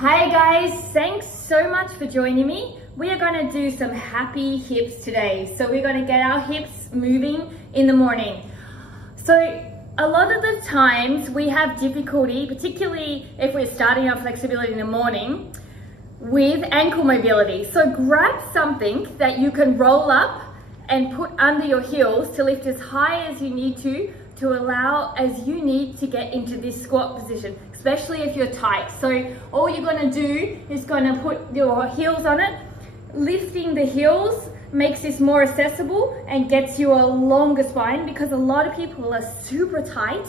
Hi guys, thanks so much for joining me. We are going to do some happy hips today. So we're going to get our hips moving in the morning. So a lot of the times we have difficulty, particularly if we're starting our flexibility in the morning, with ankle mobility. So grab something that you can roll up and put under your heels to lift as high as you need to allow as you need to get into this squat position, especially if you're tight. So all you're going to do is going to put your heels on it. Lifting the heels makes this more accessible and gets you a longer spine, because a lot of people are super tight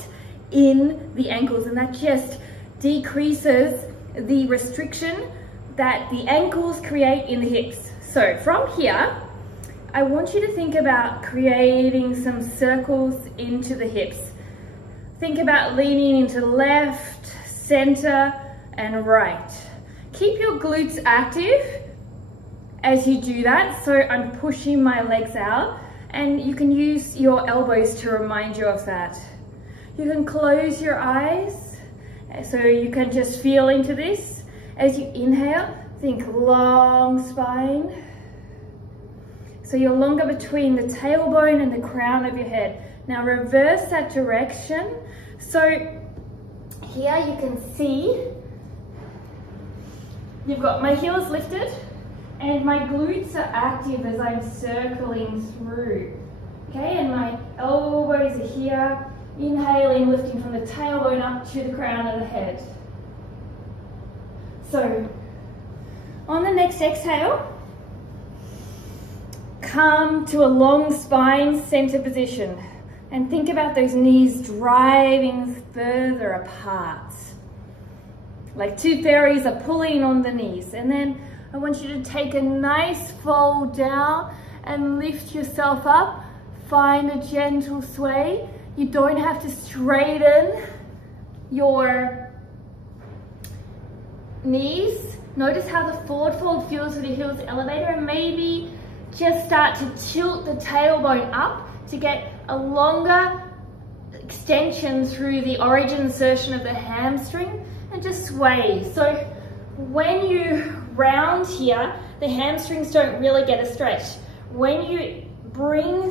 in the ankles, and that just decreases the restriction that the ankles create in the hips. So from here, I want you to think about creating some circles into the hips. Think about leaning into left, center, and right. Keep your glutes active as you do that. So I'm pushing my legs out, and you can use your elbows to remind you of that. You can close your eyes so you can just feel into this. As you inhale, think long spine. So you're longer between the tailbone and the crown of your head. Now reverse that direction. So here you can see you've got my heels lifted and my glutes are active as I'm circling through. Okay, and my elbows are here. Inhaling, lifting from the tailbone up to the crown of the head. So on the next exhale, come to a long spine center position and think about those knees driving further apart. Like two fairies are pulling on the knees. And then I want you to take a nice fold down and lift yourself up. Find a gentle sway. You don't have to straighten your knees. Notice how the forward fold feels with your heels elevated, and maybe just start to tilt the tailbone up to get a longer extension through the origin insertion of the hamstring, and just sway. So when you round here, the hamstrings don't really get a stretch. When you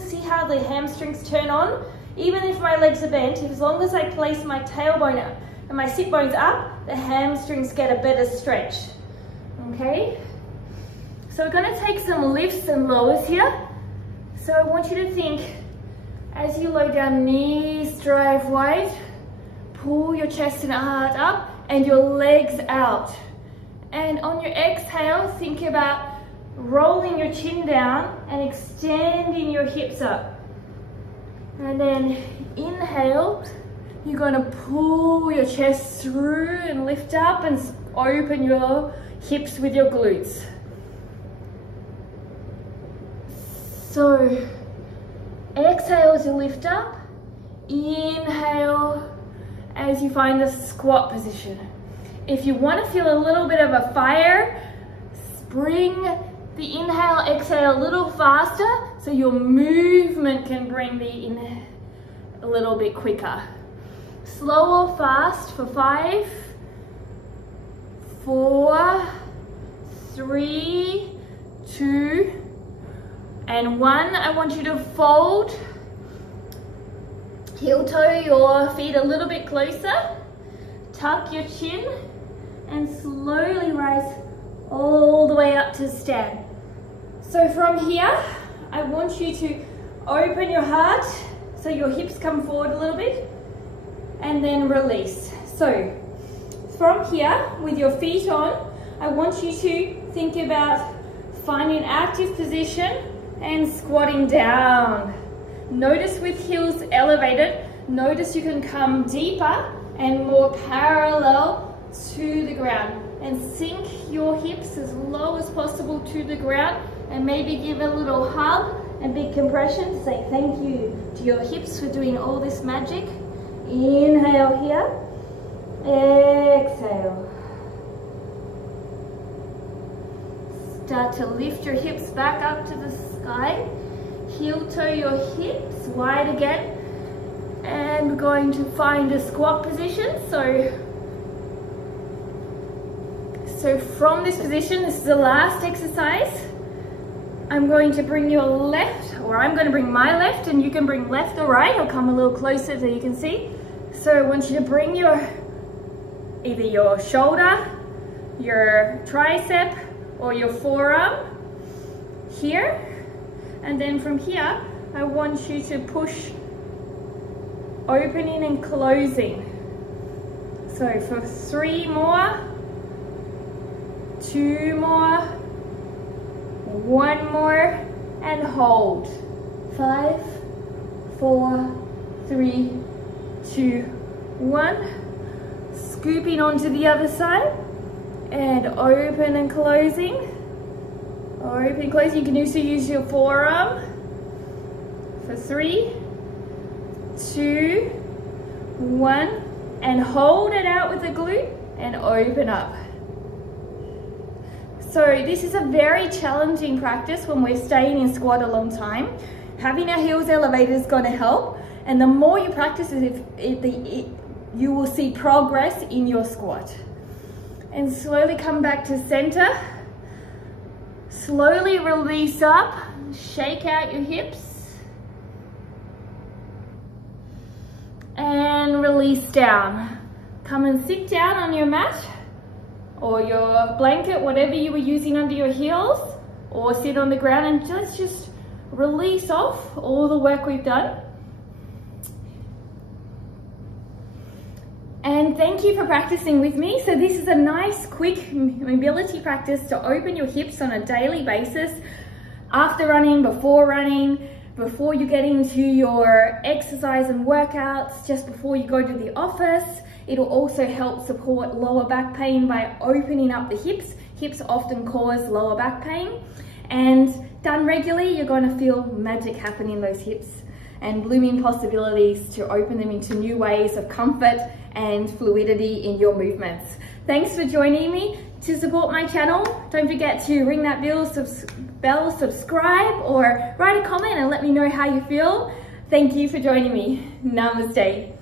see how the hamstrings turn on? Even if my legs are bent, as long as I place my tailbone up and my sit bones up, the hamstrings get a better stretch. Okay? So we're going to take some lifts and lowers here. So I want you to think, as you lower down, knees drive wide, pull your chest and heart up and your legs out. And on your exhale, think about rolling your chin down and extending your hips up. And then inhale, you're going to pull your chest through and lift up and open your hips with your glutes. So exhale as you lift up, inhale as you find the squat position. If you want to feel a little bit of a fire, bring the inhale, exhale a little faster so your movement can bring the inhale a little bit quicker. Slow or fast for 5, 4, 3, 2, and 1. I want you to fold, heel toe your feet a little bit closer, tuck your chin, and slowly rise all the way up to stand. So from here, I want you to open your heart so your hips come forward a little bit, and then release. So from here, with your feet on, I want you to think about finding an active position and squatting down. Notice with heels elevated, notice you can come deeper and more parallel to the ground, and sink your hips as low as possible to the ground, and maybe give a little hug and big compression to say thank you to your hips for doing all this magic. Inhale here, exhale. Start to lift your hips back up to the sky. Heel toe your hips wide again. And we're going to find a squat position. So So from this position, this is the last exercise. I'm going to bring your left, or I'm going to bring my left, and you can bring left or right. I'll come a little closer so you can see. So I want you to bring either your shoulder, your tricep, or your forearm here. And then from here, I want you to push opening and closing. So for 3 more, 2 more, 1 more, and hold. 5, 4, 3, 2, 1. Scooping onto the other side, and open and closing. Open and closing. You can also use your forearm for 3, 2, 1, and hold it out with the glute and open up. So this is a very challenging practice when we're staying in squat a long time. Having our heels elevated is going to help, and the more you practice you will see progress in your squat. And slowly come back to center. Slowly release up, shake out your hips. And release down. Come and sit down on your mat or your blanket, whatever you were using under your heels, or sit on the ground and just release off all the work we've done. And thank you for practicing with me. So this is a nice quick mobility practice to open your hips on a daily basis, after running, before you get into your exercise and workouts, just before you go to the office. It'll also help support lower back pain by opening up the hips. Hips often cause lower back pain, and done regularly, you're going to feel magic happen in those hips and blooming possibilities to open them into new ways of comfort and fluidity in your movements. Thanks for joining me. To support my channel, don't forget to ring that bell, subscribe, or write a comment and let me know how you feel. Thank you for joining me. Namaste.